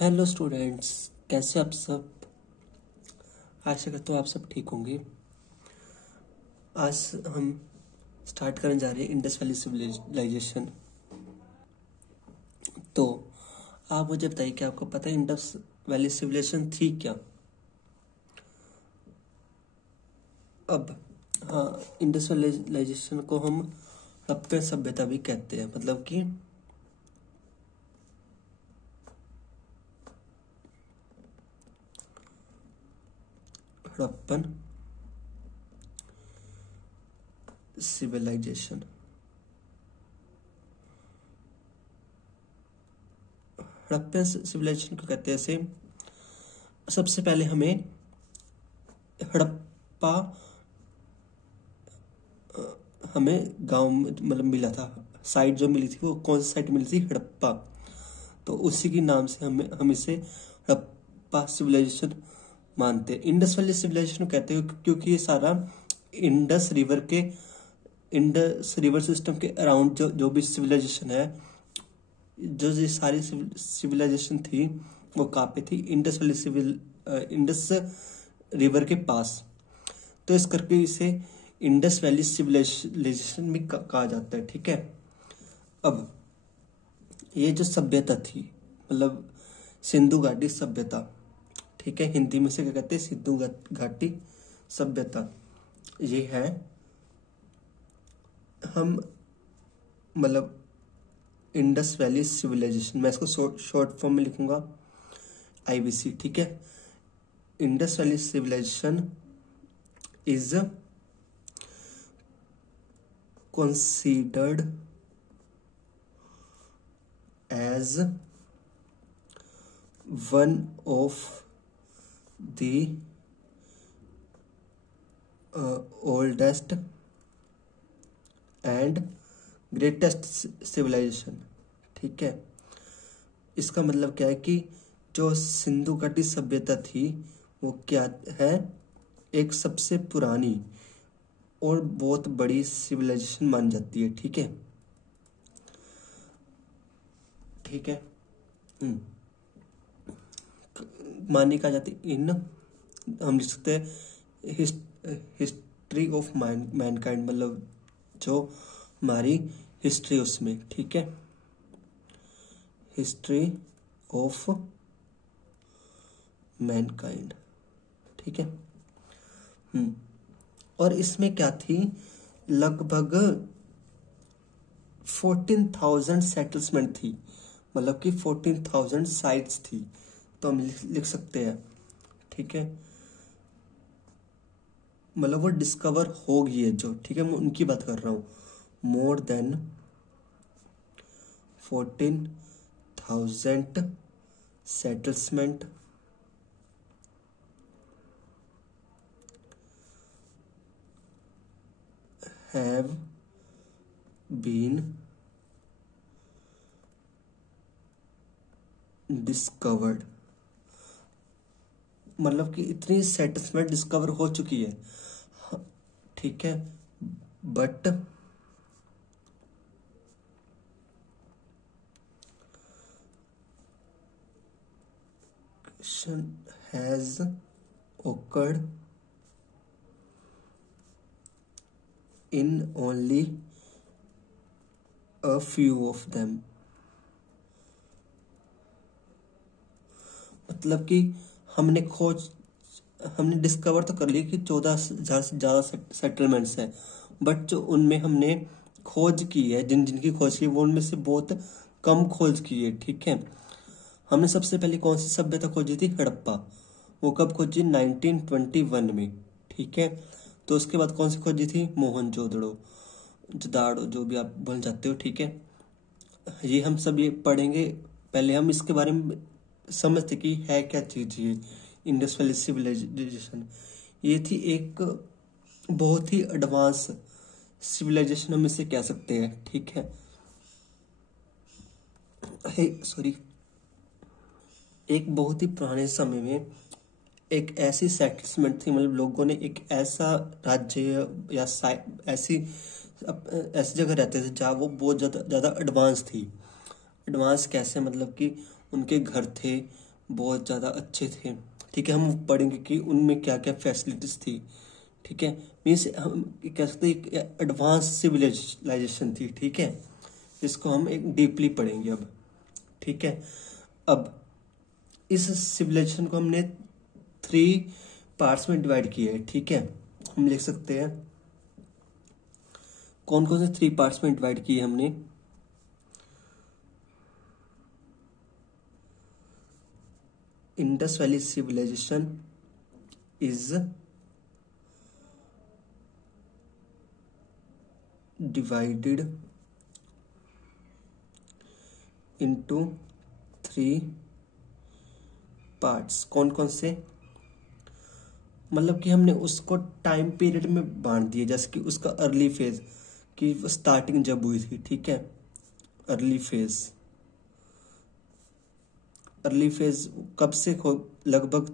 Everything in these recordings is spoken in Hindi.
हेलो स्टूडेंट्स, कैसे आप सब। आशा करता हूँ आप सब ठीक होंगे। आज हम स्टार्ट करने जा रहे हैं इंडस वैली सिविलाइजेशन। तो आप मुझे बताइए कि आपको पता है इंडस वैली सिविलाइजेशन थी क्या। अब हाँ, इंडस सिविलाइजेशन को हम हड़प्पन सभ्यता भी कहते हैं। मतलब कि हड़प्पन सिविलाइजेशन, हड़प्पन सिविलाइजेशन को कहते हैं। ऐसे सबसे पहले हमें हड़प्पा हमें गांव में मतलब मिला था। साइट जो मिली थी वो कौन सी साइट मिली थी? हड़प्पा। तो उसी के नाम से हम इसे हड़प्पा सिविलाइजेशन मानते हैं। इंडस वैली सिविलाइजेशन कहते हैं क्योंकि ये सारा इंडस रिवर सिस्टम के अराउंड जो भी सिविलाइजेशन है, जो ये सारी सिविलाइजेशन थी वो कहाँ पे थी? इंडस रिवर के पास। तो इस करके इसे इंडस वैली सिविलाइजेशन भी कहा जाता है। ठीक है। अब ये जो सभ्यता थी, मतलब सिंधु घाटी सभ्यता, ठीक है, हिंदी में से क्या कहते हैं? सिंधु घाटी सभ्यता। ये है हम मतलब इंडस वैली सिविलाइजेशन, मैं इसको शॉर्ट फॉर्म में लिखूंगा IVC। ठीक है। Indus valley civilization is considered as one of the oldest and greatest civilization। ठीक है। इसका मतलब क्या है कि जो सिंधु घाटी सभ्यता थी वो क्या है? एक सबसे पुरानी और बहुत बड़ी सिविलाइजेशन मानी जाती है। ठीक है। ठीक है। मानी कहा जाती इन, हम लिख सकते हैं हिस्ट्री ऑफ मैनकाइंड, मतलब जो हमारी हिस्ट्री उसमें। ठीक है। History of Mankind. ठीक है। और इसमें क्या थी? लगभग 14,000 सेटल्समेंट थी, मतलब कि 14,000 साइट्स थी। तो हम लिख सकते हैं। ठीक है। मतलब वो डिस्कवर हो गई है जो, ठीक है, मैं उनकी बात कर रहा हूँ। More than 14,000 सेटल्समेंट have been discovered। मतलब कि इतनी सेटलमेंट डिस्कवर हो चुकी है। ठीक है। But has occurred in only a few of them। मतलब कि हमने डिस्कवर तो कर लिया कि 14,000 से ज्यादा सेटलमेंट्स हैं, बट जो उनमें हमने खोज की है, जिनकी खोज की वो उनमें से बहुत कम खोज की है। ठीक है। हमने सबसे पहले कौन सी सभ्यता खोजी थी? हड़प्पा। वो कब खोजी? 1921 में। ठीक है। तो उसके बाद कौन सी खोजी थी? मोहनजोदड़ो, जदाड़ो, जो भी आप बोल जाते हो। ठीक है। ये हम सब ये पढ़ेंगे। पहले हम इसके बारे में समझते कि है क्या चीज ये इंडस वैली सिविलाइजेशन। ये थी एक बहुत ही एडवांस सिविलाइजेशन, हम इसे कह सकते हैं। ठीक है। सॉरी, एक बहुत ही पुराने समय में एक ऐसी सेटलमेंट थी, मतलब लोगों ने एक ऐसा राज्य या ऐसी जगह रहते थे जहाँ वो बहुत ज़्यादा एडवांस थी। एडवांस कैसे? मतलब कि उनके घर थे, बहुत ज़्यादा अच्छे थे। ठीक है, हम पढ़ेंगे कि उनमें क्या क्या फैसिलिटीज थी। ठीक है, मीन्स हम कह सकते हैं एक एडवांस सिविलाइजेशन थी। ठीक है, इसको हम एक डीपली पढ़ेंगे अब। ठीक है, अब इस सिविलाइजेशन को हमने 3 पार्ट्स में डिवाइड किया है। ठीक है, हम लिख सकते हैं कौन कौन से 3 पार्ट्स में डिवाइड किए हमने। Indus valley civilization is divided into 3 parts. कौन कौन से, मतलब कि हमने उसको टाइम पीरियड में बांट दिया, जैसे कि उसका अर्ली फेज की स्टार्टिंग जब हुई थी। ठीक है, अर्ली फेज कब से लगभग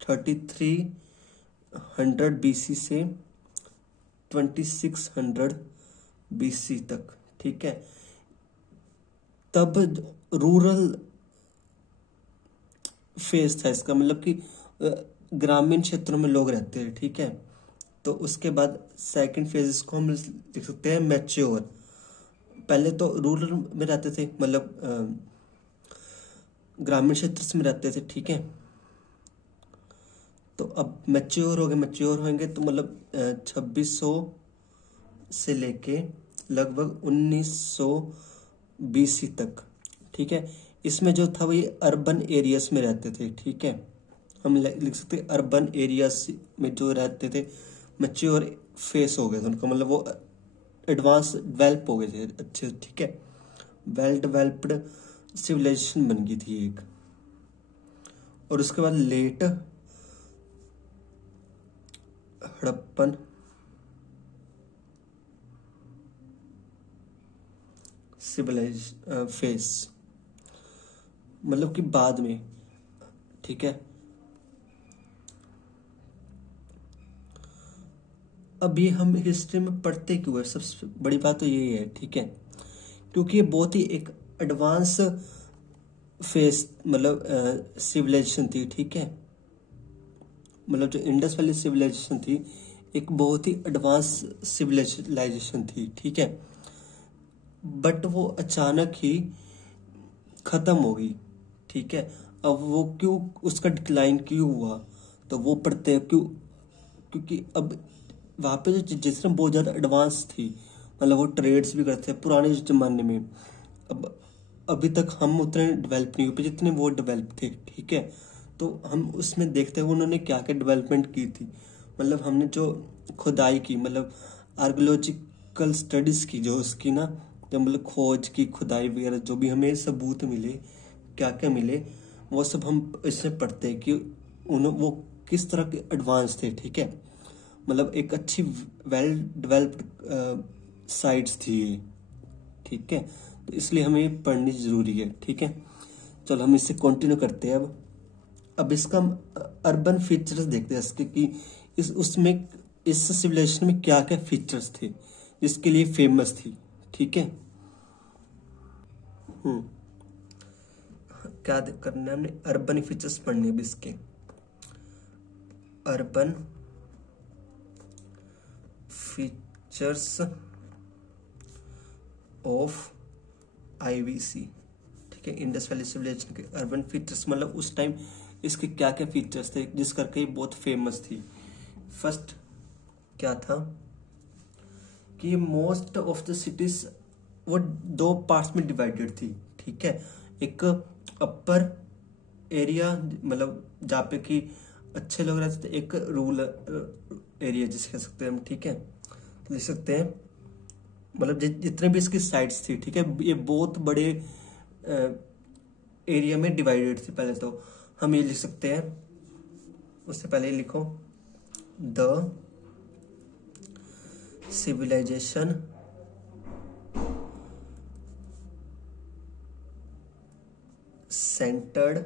3300 बीसी से 2600 बीसी तक। ठीक है, तब रूरल फेज था इसका, मतलब कि ग्रामीण क्षेत्रों में लोग रहते हैं। ठीक है, तो उसके बाद सेकंड फेज को हम लिख सकते हैं मैच्योर। पहले तो रूरल में रहते थे, मतलब ग्रामीण क्षेत्र में रहते थे। ठीक है, तो अब मैच्योर हो गए, मैच्योर होंगे तो मतलब 2600 से लेके लगभग 1900 बीसी तक। ठीक है, इसमें जो था वही अर्बन एरियाज में रहते थे। ठीक है, हम लिख सकते हैं अर्बन एरियाज में जो रहते थे मैच्योर फेस हो गए थे उनका, मतलब वो एडवांस डेवलप हो गए थे अच्छे। ठीक है, वेल डेवलप्ड सिविलाइजेशन बन गई थी एक। और उसके बाद लेट हड़प्पन सिविलाइज फेस, मतलब कि बाद में। ठीक है, अब ये हम हिस्ट्री में पढ़ते क्यों है, सबसे बड़ी बात तो यही है। ठीक है, क्योंकि ये बहुत ही एक एडवांस फेस, मतलब सिविलाइजेशन थी। ठीक है, मतलब जो इंडस वैली सिविलाइजेशन थी एक बहुत ही एडवांस सिविलाइजेशन थी। ठीक है, बट वो अचानक ही खत्म हो गई। ठीक है, अब वो क्यों, उसका डिक्लाइन क्यों हुआ, तो वो पढ़ते हैं क्यों। क्योंकि अब वहाँ पे जो जिसमें बहुत ज़्यादा एडवांस थी, मतलब वो ट्रेड्स भी करते थे पुराने ज़माने में। अब अभी तक हम उतने डेवलप नहीं हुए जितने वो डेवलप थे। ठीक है, तो हम उसमें देखते हैं उन्होंने क्या क्या डेवलपमेंट की थी। मतलब हमने जो खुदाई की, मतलब आर्कियोलॉजिकल स्टडीज़ की, जो उसकी ना, तो मतलब खोज की, खुदाई वगैरह जो भी हमें सबूत मिले, क्या क्या मिले, वो सब हम इसमें पढ़ते हैं कि वो किस तरह के एडवांस थे। ठीक है, मतलब एक अच्छी वेल डेवलप्ड साइट्स थी ये। ठीक है, तो इसलिए हमें ये पढ़नी जरूरी है। ठीक है, चलो हम इससे कंटिन्यू करते हैं। अब इसका हम अर्बन फीचर्स देखते हैं इसके कि इस सिविलाइजेशन में क्या क्या फीचर्स थे जिसके लिए फेमस थी। ठीक है, क्या करना है हमने, अर्बन फीचर्स पढ़ने भी इसके। Urban features of IVC. ठीक है, इंडस वैली सिविलाइजेशन के अर्बन फीचर्स, मतलब उस टाइम इसके क्या क्या फीचर्स थे जिस करके ये बहुत फेमस थी। फर्स्ट क्या था कि मोस्ट ऑफ द सिटीज वो 2 पार्ट्स में डिवाइडेड थी। ठीक है, एक अपर एरिया, मतलब जहाँ पे कि अच्छे लोग रहते थे, एक रूरल एरिया जिसे कह सकते हैं हम। ठीक है, तो लिख सकते हैं, मतलब जितने भी इसकी साइट्स थी। ठीक है, ये बहुत बड़े एरिया में डिवाइडेड थी। पहले तो हम ये लिख सकते हैं, उससे पहले लिखो the civilization centered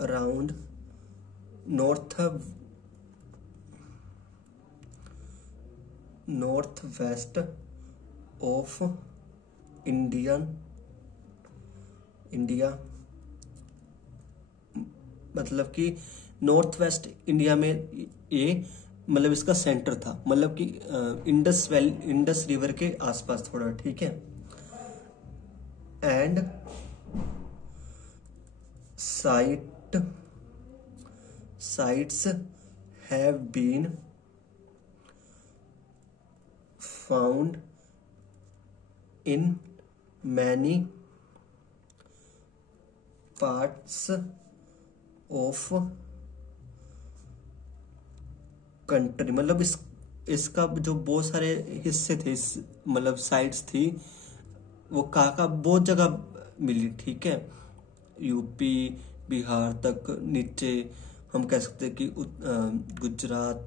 around north west of Indian India, मतलब कि नॉर्थ वेस्ट इंडिया में ये, मतलब इसका सेंटर था, मतलब कि इंडस रिवर के आसपास थोड़ा, ठीक है। And sites have been found in many parts of country, मतलब इसका जो बहुत सारे हिस्से थे, इस मतलब साइट्स थी, वो कहाँ बहुत जगह मिली, ठीक है। यूपी बिहार तक नीचे हम कह सकते हैं कि गुजरात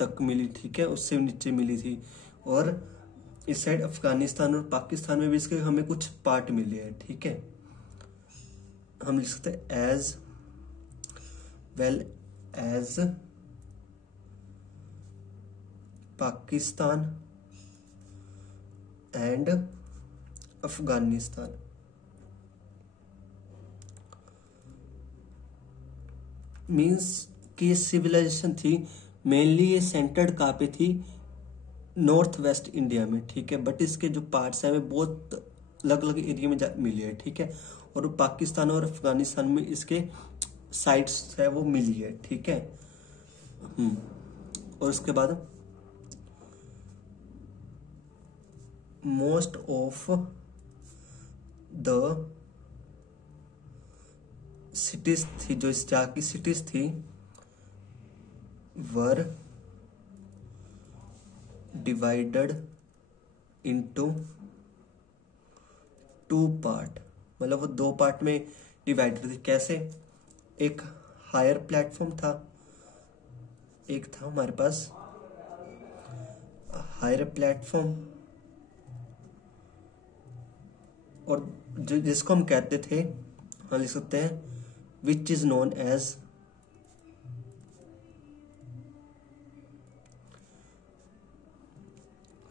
तक मिली, ठीक है, उससे नीचे मिली थी। और इस साइड अफगानिस्तान और पाकिस्तान में भी इसके हमें कुछ पार्ट मिले हैं, ठीक है। हम लिख सकते हैं as well as Pakistan and Afghanistan. Means कि ये सिविलाइजेशन थी, मेनली ये सेंटर्ड कहाँ पे थी, नॉर्थ वेस्ट इंडिया में, ठीक है। बट इसके जो पार्ट्स हैं वे बहुत अलग अलग एरिया में मिले हैं, ठीक है। और पाकिस्तान और अफगानिस्तान में इसके साइट्स है वो मिली है, ठीक है। और उसके बाद मोस्ट ऑफ द सिटीज थी, जो इस जगह की सिटीज थी, were divided into two part, मतलब वो दो पार्ट में डिवाइडेड थी। कैसे? एक हायर प्लेटफॉर्म था, एक था हमारे पास हायर प्लेटफॉर्म, और जो जिसको हम कहते थे, हम लिख सकते हैं विच इज नोन एज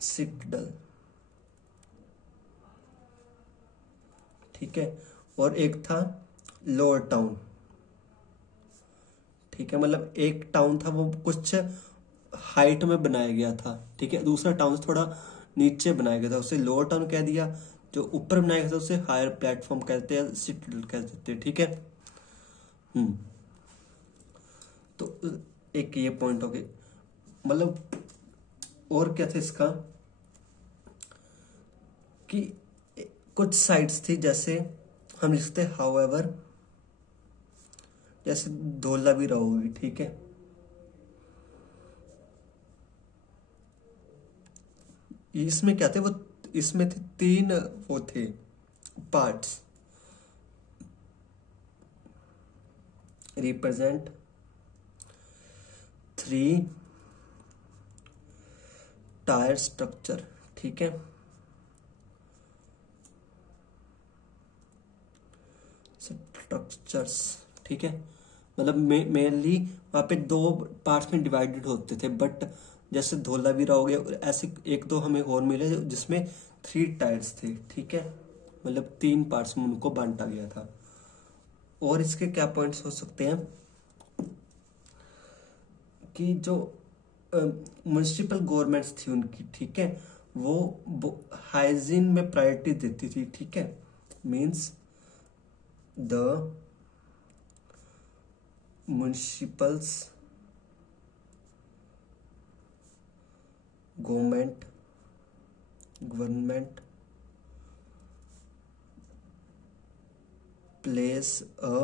सिटडल, ठीक है। और एक था लोअर टाउन, ठीक है, मतलब एक टाउन था वो कुछ हाइट में बनाया गया था, ठीक है। दूसरा टाउन थोड़ा नीचे बनाया गया था, उसे लोअर टाउन कह दिया। जो ऊपर बनाया गया था उसे हायर प्लेटफॉर्म कहते हैं, सिटडल कह देते हैं, ठीक है। तो एक ये पॉइंट हो गए, मतलब और क्या था इसका कि कुछ साइट्स थी, जैसे हम लिखते हैं हाउएवर, जैसे धोलावीरा होगी, ठीक है। इसमें क्या थे वो, इसमें थे तीन वो थे parts, represent three tier structure, ठीक है। स्ट्रक्चर्स, ठीक है, मतलब मेनली वहाँ पे दो पार्ट्स में डिवाइडेड होते थे, बट जैसे धोलावीरा हो गया, ऐसे एक दो हमें और मिले जिसमें थ्री टायर्स थे, ठीक है, मतलब तीन पार्ट्स में उनको बांटा गया था। और इसके क्या पॉइंट्स हो सकते हैं कि जो म्यूनिसिपल गवर्नमेंट्स थी उनकी, ठीक है, वो हाइजीन में प्रायोरिटी देती थी, ठीक है। Means the municipals government place a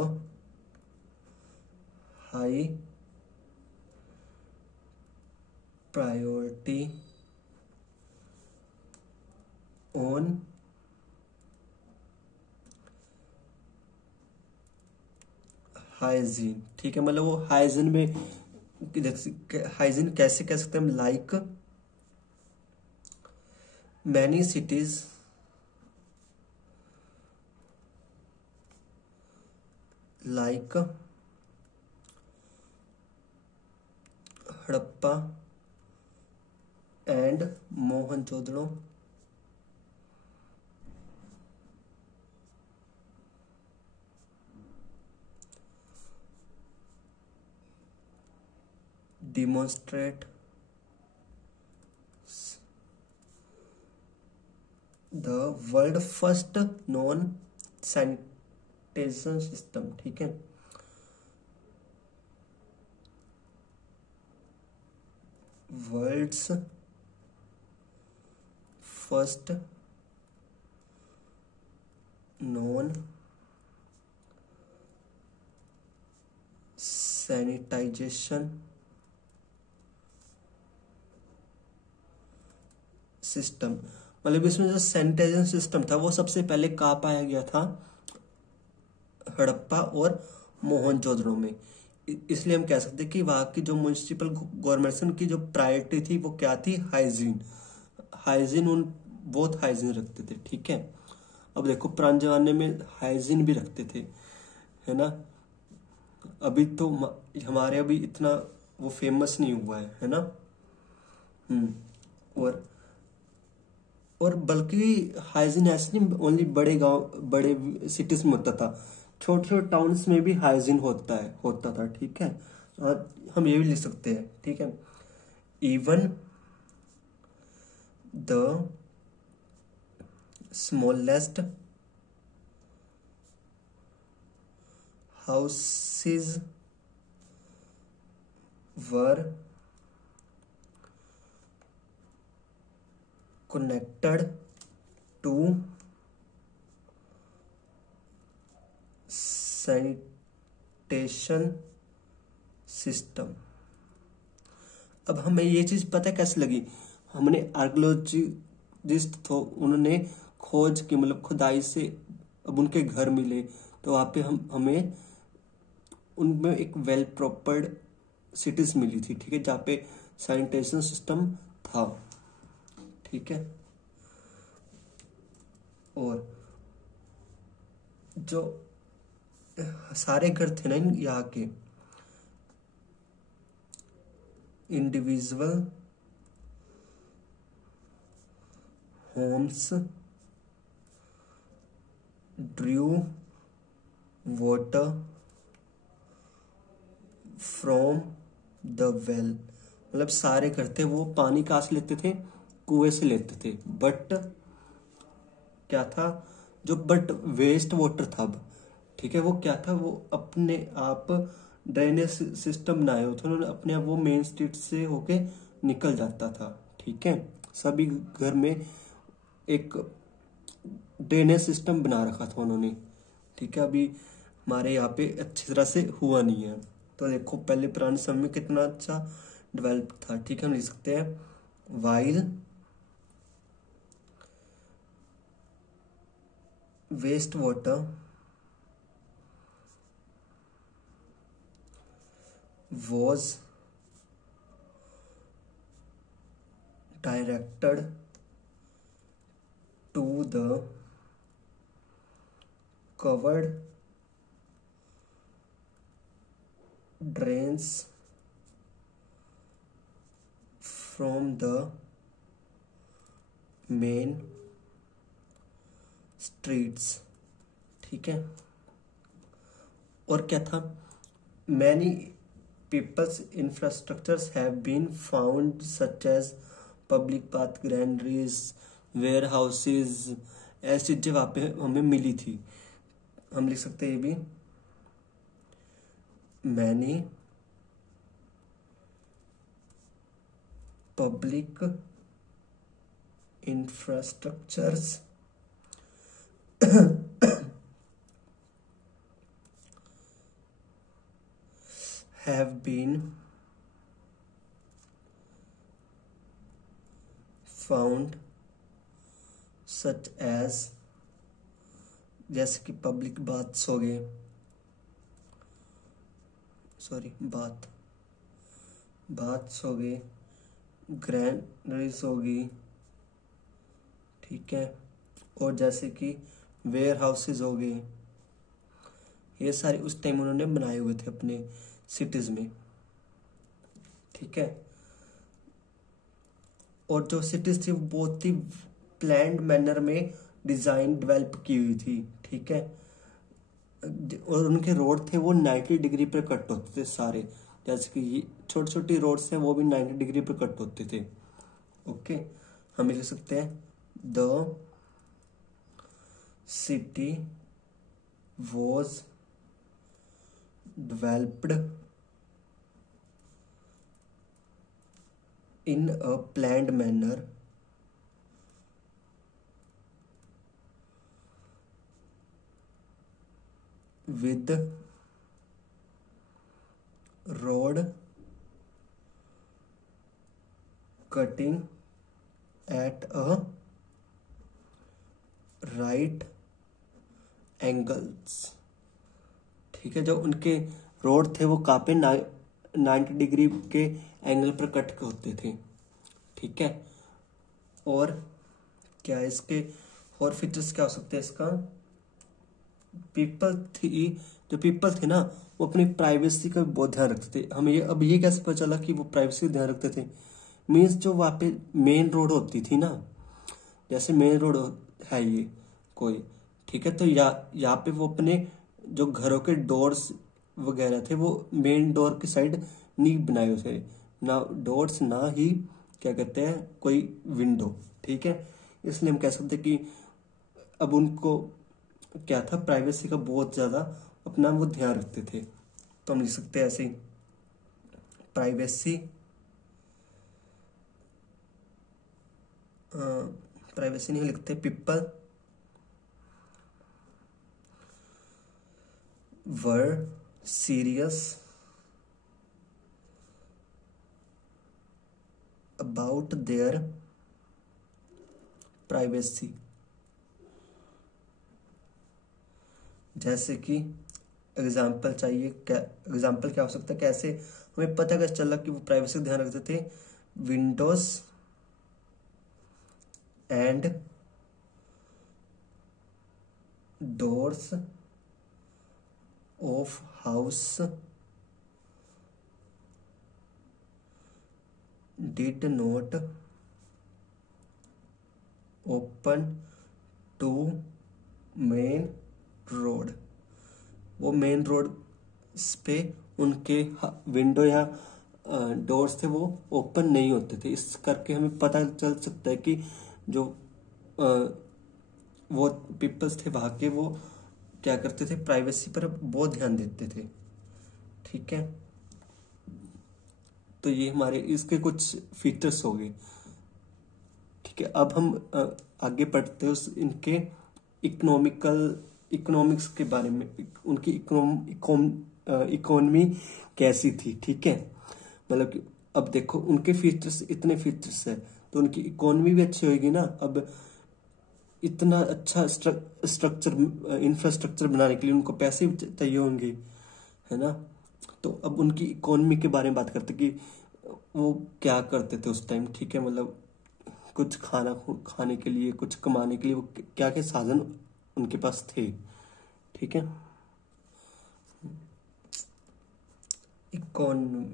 high priority on hygiene, ठीक है, मतलब वो हाइजीन में, हाइजीन कैसे कह सकते हैं हम, like many cities like Harappa and Mohenjodaro demonstrate the world first known sanitation system, ठीक है। World's first known sanitization system, मतलब इसमें जो सैनिटाइजेशन सिस्टम था वो सबसे पहले कहाँ पाया गया था, हड़प्पा और मोहनजोदड़ो में। इसलिए हम कह सकते हैं कि वहाँ की जो म्यूनिसिपल गवर्नमेंट की जो प्रायोरिटी थी वो क्या थी, हाइजीन। हाइजीन उन बहुत हाइजीन रखते थे, ठीक है। अब देखो पुराने जमाने में हाइजीन भी रखते थे, है ना। अभी तो हमारे अभी इतना वो फेमस नहीं हुआ है ना। और बल्कि हाइजीन ऐसे नहीं ओनली बड़े गांव बड़े सिटीज में होता था, छोटे छोटे टाउन्स में भी हाइजीन होता था, ठीक है। और हम ये भी लिख सकते हैं, ठीक है, even the smallest houses were connected to sanitation system। अब हमें ये चीज पता कैसे लगी, हमने आर्कियोलॉजिस्ट तो उन्होंने खोज की, मतलब खुदाई से अब उनके घर मिले, तो वहाँ पे हमें उनमें एक वेल प्रॉपर्ड सिटीज मिली थी, ठीक है, जहाँ पे सैनिटेशन सिस्टम था, ठीक है। और जो सारे घर थे ना यहाँ के, individual homes drew water from the well, मतलब सारे घर थे वो पानी कहाँ से लेते थे, कुएं से लेते थे। बट क्या था, बट वेस्ट वाटर था, ठीक है, वो क्या था, वो अपने आप ड्रेनेज सिस्टम बनाए हुए थे उन्होंने, अपने आप वो मेन स्ट्रीट से होके निकल जाता था, ठीक है। सभी घर में एक ड्रेनेज सिस्टम बना रखा था उन्होंने, ठीक है। अभी हमारे यहाँ पे अच्छी तरह से हुआ नहीं है, तो देखो पहले पुराने समय में कितना अच्छा डेवलप था, ठीक है। हम लिख सकते हैं while waste water was directed to the covered drains from the main streets, ठीक है। और क्या था, many people's infrastructures have been found such as public bath granaries, warehouses, ऐसी चीजें वहाँ पे हमें मिली थी। हम लिख सकते हैं ये भी, many public infrastructures have been found such as, जैसे कि पब्लिक बाथ्स हो गए, बाथ्स हो गए, ग्रैनरीज होगी, ठीक है, और जैसे कि वेयर हाउसेज हो गए, ये सारे उस टाइम उन्होंने बनाए हुए थे अपने सिटीज में, ठीक है। और जो सिटीज थी वो बहुत ही प्लान्ड मैनर में डिजाइन डेवलप की हुई थी, ठीक है। और उनके रोड थे वो 90 डिग्री पे कट होते थे सारे, जैसे कि छोटी छोटी रोड्स हैं वो भी 90 डिग्री पर कट होते थे। ओके, हम लिख सकते हैं the city was developed in a planned manner with road cutting at a right angles। ठीक है, जो उनके रोड थे वो काफी 90 डिग्री के एंगल पर कट के होते थे। ठीक है, और क्या इसके और फीचर्स क्या हो सकते हैं इसका? जो पीपल थे ना, वो अपनी प्राइवेसी का बहुत ध्यान रखते थे। हमें ये अब ये कैसे पता चला कि वो प्राइवेसी का ध्यान रखते थे? मीन्स जो वहाँ पे मेन रोड होती थी ना, जैसे मेन रोड है ये कोई, ठीक है, तो यहाँ पे वो अपने जो घरों के डोर्स वगैरह थे वो मेन डोर की साइड नहीं बनाए हुए थे, ना डोर्स ना ही क्या कहते हैं कोई विंडो। ठीक है, इसलिए हम कह सकते हैं कि अब उनको क्या था, प्राइवेसी का बहुत ज्यादा अपना वो ध्यान रखते थे। तो हम लिख सकते हैं ऐसे ही, प्राइवेसी प्राइवेसी नहीं लिखते, people were serious about their privacy। जैसे कि एग्जाम्पल चाहिए, क्या एग्जाम्पल क्या हो सकता है, कैसे हमें पता कैसे चला कि वो प्राइवेसी का ध्यान रखते थे? Windows and doors of house did not open to main road. वो मेन रोड पे उनके विंडो या डोर्स थे वो ओपन नहीं होते थे। इस करके हमें पता चल सकता है कि जो वो पीपल्स थे वहां के, वो क्या करते थे, प्राइवेसी पर बहुत ध्यान देते थे। ठीक है, तो ये हमारे इसके कुछ फीचर्स हो गए। ठीक है, अब हम आगे पढ़ते हैं उस इनके इकोनॉमिक्स के बारे में। उनकी इकोनॉमी कैसी थी? ठीक है, मतलब कि अब देखो उनके फीचर्स, इतने फीचर्स है तो उनकी इकोनॉमी भी अच्छी होगी ना। अब इतना अच्छा स्ट्रक्चर इंफ्रास्ट्रक्चर बनाने के लिए उनको पैसे भी चाहिए होंगे, है ना। तो अब उनकी इकोनॉमी के बारे में बात करते कि वो क्या करते थे उस टाइम। ठीक है, मतलब कुछ खाने के लिए, कुछ कमाने के लिए वो क्या क्या साधन उनके पास थे। ठीक है, इकोनॉमी,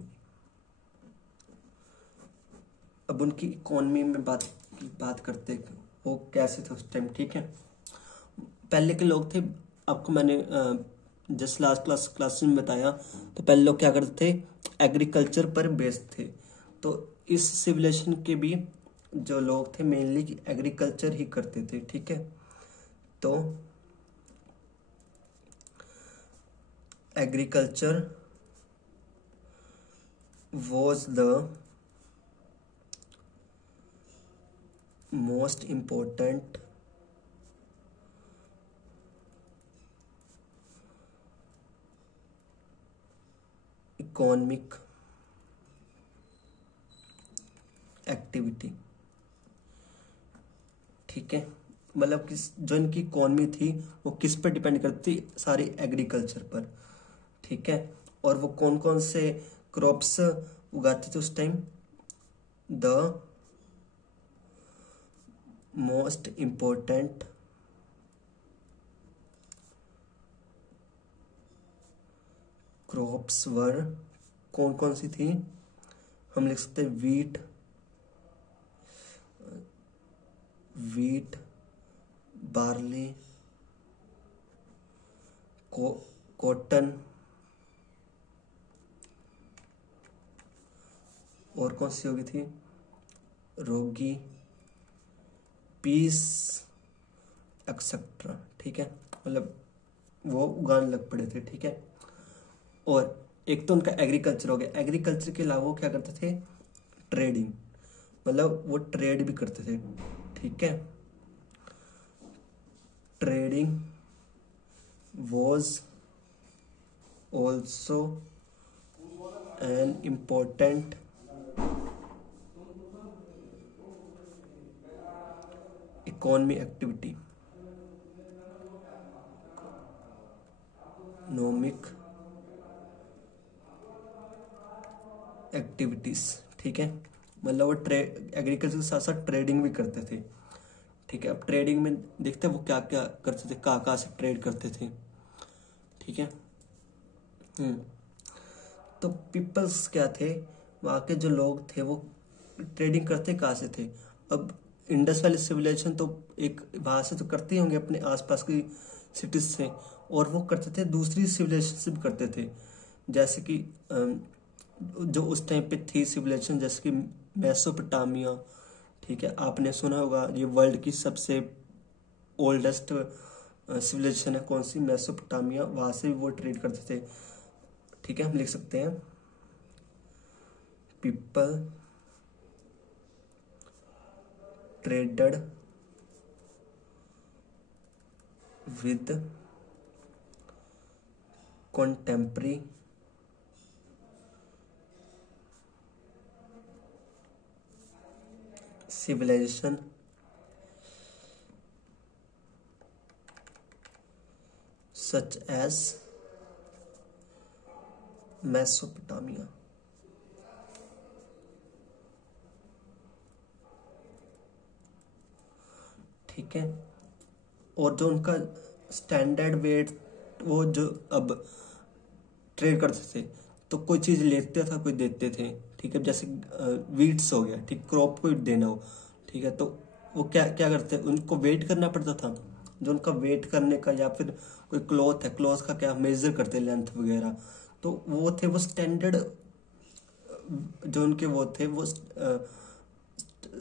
अब उनकी इकोनॉमी में बात करते वो कैसे थे उस टाइम। ठीक है, पहले के लोग थे, आपको मैंने जस्ट लास्ट क्लास में बताया, तो पहले लोग क्या करते थे, एग्रीकल्चर पर बेस्ड थे। तो इस सिविलाइजेशन के भी जो लोग थे मेनली एग्रीकल्चर ही करते थे। ठीक है, तो agriculture was the most important economic activity. ठीक है, मतलब किस जो इनकी इकोनॉमी थी वो किस पर डिपेंड करती थी, सारी एग्रीकल्चर पर। ठीक है, और वो कौन कौन से क्रॉप्स उगाते थे उस time? The most important crops were, कौन कौन सी थी? हम लिख सकते हैं वीट, बार्ली, कॉटन, और कौन सी होगी थी, रोगी, पीस एक्सेट्रा, ठीक है, मतलब वो उगाने लग पड़े थे, ठीक है। और एक तो उनका एग्रीकल्चर हो गया, एग्रीकल्चर के अलावा वो क्या करते थे, ट्रेडिंग, मतलब वो ट्रेड भी करते थे, ठीक है। Trading was also an important economic activity, economic activities, ठीक है। मतलब वो एग्रीकल्चर के साथ साथ ट्रेडिंग भी करते थे, ठीक है। अब ट्रेडिंग में देखते हैं वो क्या क्या करते थे, कहाँ से ट्रेड करते थे, ठीक है। तो पीपल्स क्या थे, वहाँ के जो लोग थे वो ट्रेडिंग करते कहाँ से थे। अब इंडस वैली सिविलाइजेशन तो एक वहाँ से तो करते ही होंगे अपने आसपास की सिटीज से, और वो करते थे दूसरी सिविलाइजेशन से भी करते थे, जैसे कि जो उस टाइम पे थी सिविलाइजेशन, जैसे कि मेसोपोटामिया, ठीक है। आपने सुना होगा ये वर्ल्ड की सबसे ओल्डेस्ट सिविलाइजेशन है कौन सी, मेसोपोटामिया, वहाँ से भी वो ट्रेड करते थे, ठीक है। हम लिख सकते हैं people traded with contemporary civilization such as Mesopotamia, ठीक है। और जो उनका स्टैंडर्ड वेट, वो जो अब ट्रेड करते थे, तो कोई चीज़ लेते था कोई देते थे, ठीक है। जैसे वीट्स हो गया, ठीक, क्रॉप को देना हो, ठीक है, तो वो क्या क्या करते हैं, उनको वेट करना पड़ता था। जो उनका वेट करने का, या फिर कोई क्लॉथ है, क्लॉथ का क्या मेजर करते लेंथ वगैरह, तो वो थे वो स्टैंडर्ड, जो उनके वो थे वो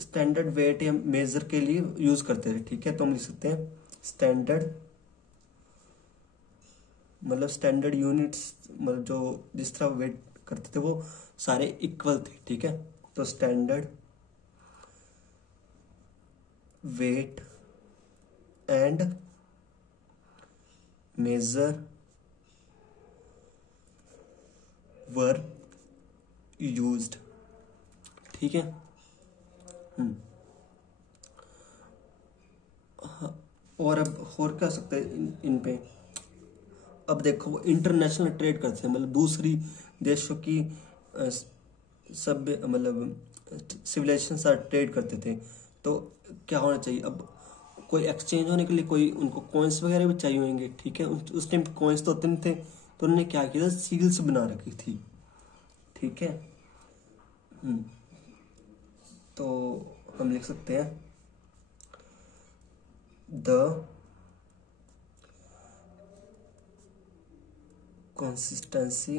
स्टैंडर्ड वेट या मेजर के लिए यूज करते थे, ठीक है। तो हम लिख सकते हैं स्टैंडर्ड, मतलब स्टैंडर्ड यूनिट्स, मतलब जो जिस तरह वेट करते थे वो सारे इक्वल थे, ठीक है। तो standard weight and measure were used, ठीक है। हाँ, और अब और क्या सकते हैं इन पे। अब देखो वो इंटरनेशनल ट्रेड करते हैं, मतलब दूसरी देशों की सब मतलब सिविलाइजेशन साथ ट्रेड करते थे। तो क्या होना चाहिए, अब कोई एक्सचेंज होने के लिए कोई उनको कॉइन्स वगैरह भी चाहिए होंगे, ठीक है। उस टाइम कॉइन्स तो होते नहीं थे, तो उन्होंने क्या किया था, सील्स बना रखी थी, ठीक है। तो हम लिख सकते हैं the consistency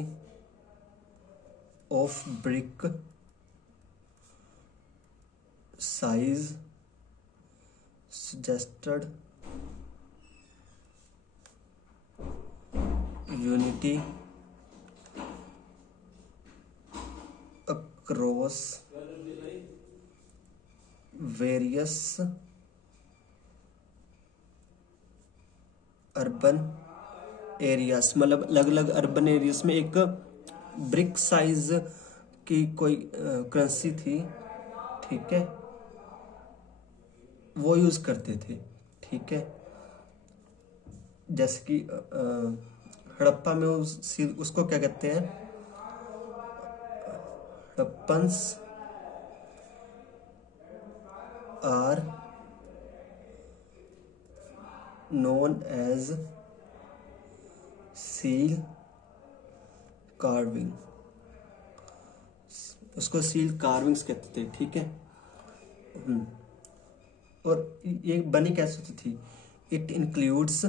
of brick size suggested unity across various urban areas, मतलब अलग अलग अर्बन एरियाज में एक ब्रिक साइज की कोई करेंसी थी, ठीक है, वो यूज करते थे, ठीक है। जैसे कि हड़प्पा में उसको क्या कहते हैं, Harappans are known as seal carving, उसको सील कार्विंग्स कहते थे, ठीक है। और ये बनी कैसे होती थी, इट इंक्लूड्स,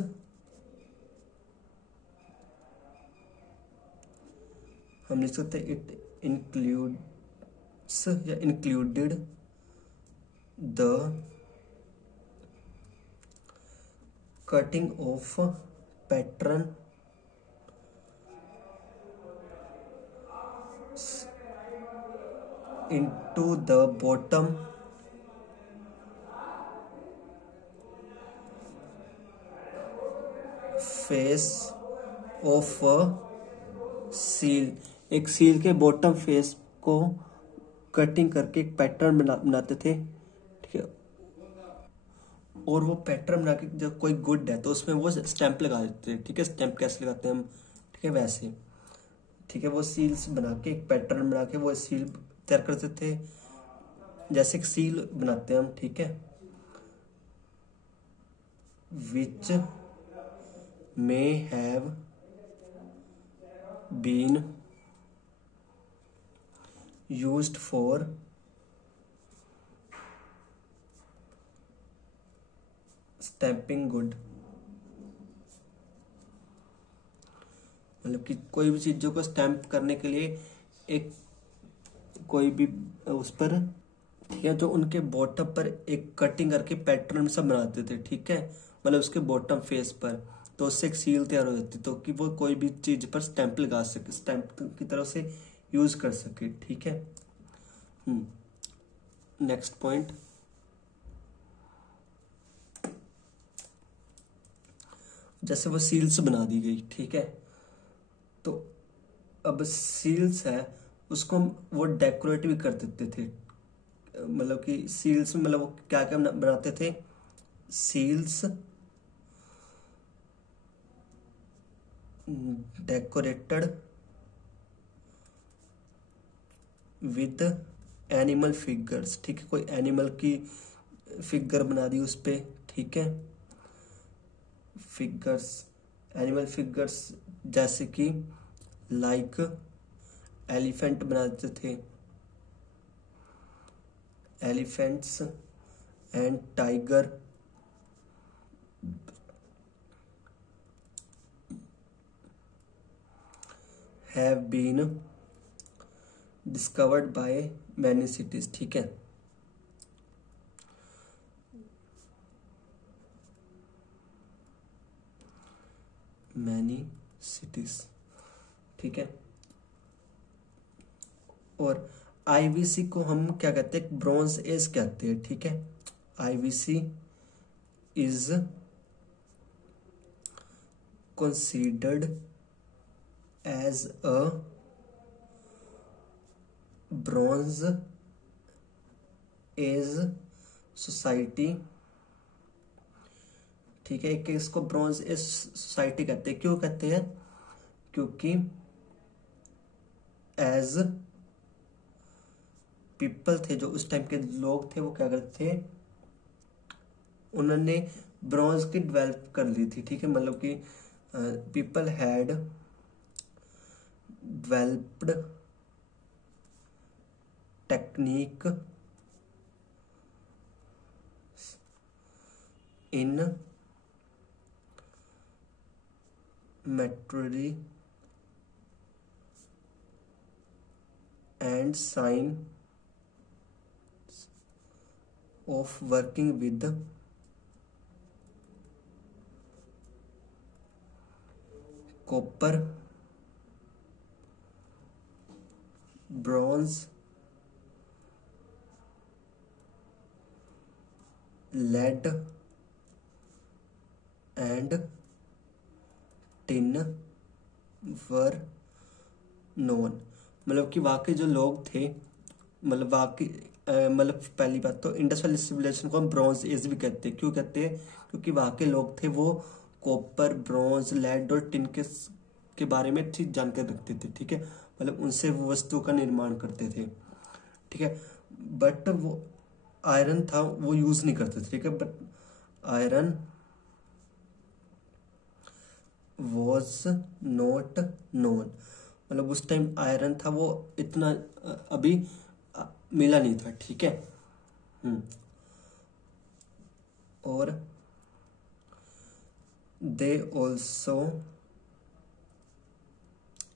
हम लिख सकते हैं इट इंक्लूड या included the cutting of pattern into the bottom face of a seal। एक सील के बॉटम फेस को कटिंग करके एक पैटर्न बनाते थे, ठीक है। और वो पैटर्न बना के जब कोई गुड है तो उसमें वो स्टैंप लगा देते थे, ठीक है। स्टैंप कैसे लगाते हैं हम, ठीक है, वैसे, ठीक है। वो सील्स बना के एक पैटर्न बना के वो सील तैयार करते थे, जैसे एक सील बनाते हैं हम, ठीक है। Which may have been used for stamping good. मतलब कि कोई भी चीजों को स्टैंप करने के लिए एक कोई भी उस पर, ठीक है, तो उनके बॉटम पर एक कटिंग करके पैटर्न सब बनाते थे, ठीक है। मतलब उसके बॉटम फेस पर, तो उससे एक सील तैयार हो जाती, तो कि वो कोई भी चीज पर स्टैंप लगा सके, स्टैंप की तरह से यूज कर सके, ठीक है। नेक्स्ट पॉइंट, जैसे वो सील्स बना दी गई, ठीक है। तो अब सील्स है उसको वो डेकोरेट भी कर देते थे। मतलब कि सील्स में मतलब वो क्या क्या बनाते थे, seals decorated with animal figures, ठीक है। कोई एनिमल की फिगर बना दी उस पे, ठीक है। फिगर्स, एनिमल फिगर्स, जैसे कि लाइक एलिफेंट बनाते थे, elephants and tiger, have been discovered by many cities, ठीक है। मैनी सिटीज, ठीक है। और आईवीसी को हम क्या कहते हैं, ब्रॉन्ज एज कहते हैं, ठीक है। IVC is considered as a bronze age society, ठीक है। कि इसको ब्रॉन्ज एज सोसाइटी कहते हैं, क्यों कहते हैं, क्योंकि एज पीपल थे, जो उस टाइम के लोग थे, वो क्या करते थे, उन्होंने ब्रॉन्ज की डेवलप कर ली थी, ठीक है। मतलब कि people had developed technique in metre and sign of working with copper, bronze, lead and tin were known. मतलब कि वाकई जो लोग थे, मतलब वाकई मतलब पहली बात तो इंडस वैली सिविलाइजेशन को हम ब्रॉन्ज एज भी कहते हैं, क्यों कहते हैं, क्योंकि वाकई लोग थे वो कॉपर, ब्रॉन्ज, लेड और टिन के बारे में अच्छी जानकारी रखते थे, ठीक है। मतलब उनसे वो वस्तु का निर्माण करते थे, ठीक है। बट वो आयरन था वो यूज नहीं करते थे, ठीक है। But iron was not known, मतलब उस टाइम आयरन था वो इतना अभी मिला नहीं था, ठीक है। और they also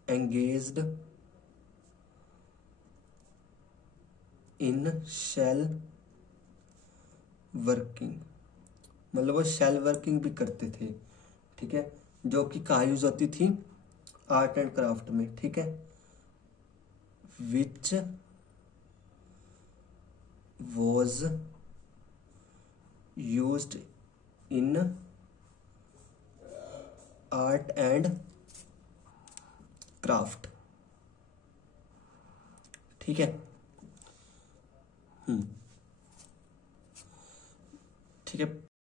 engaged in shell working, मतलब वो शेल वर्किंग भी करते थे, ठीक है, जो कि कहाँ यूज होती थी, आर्ट एंड क्राफ्ट में, ठीक है, which was used in art and craft, ठीक है। ठीक है,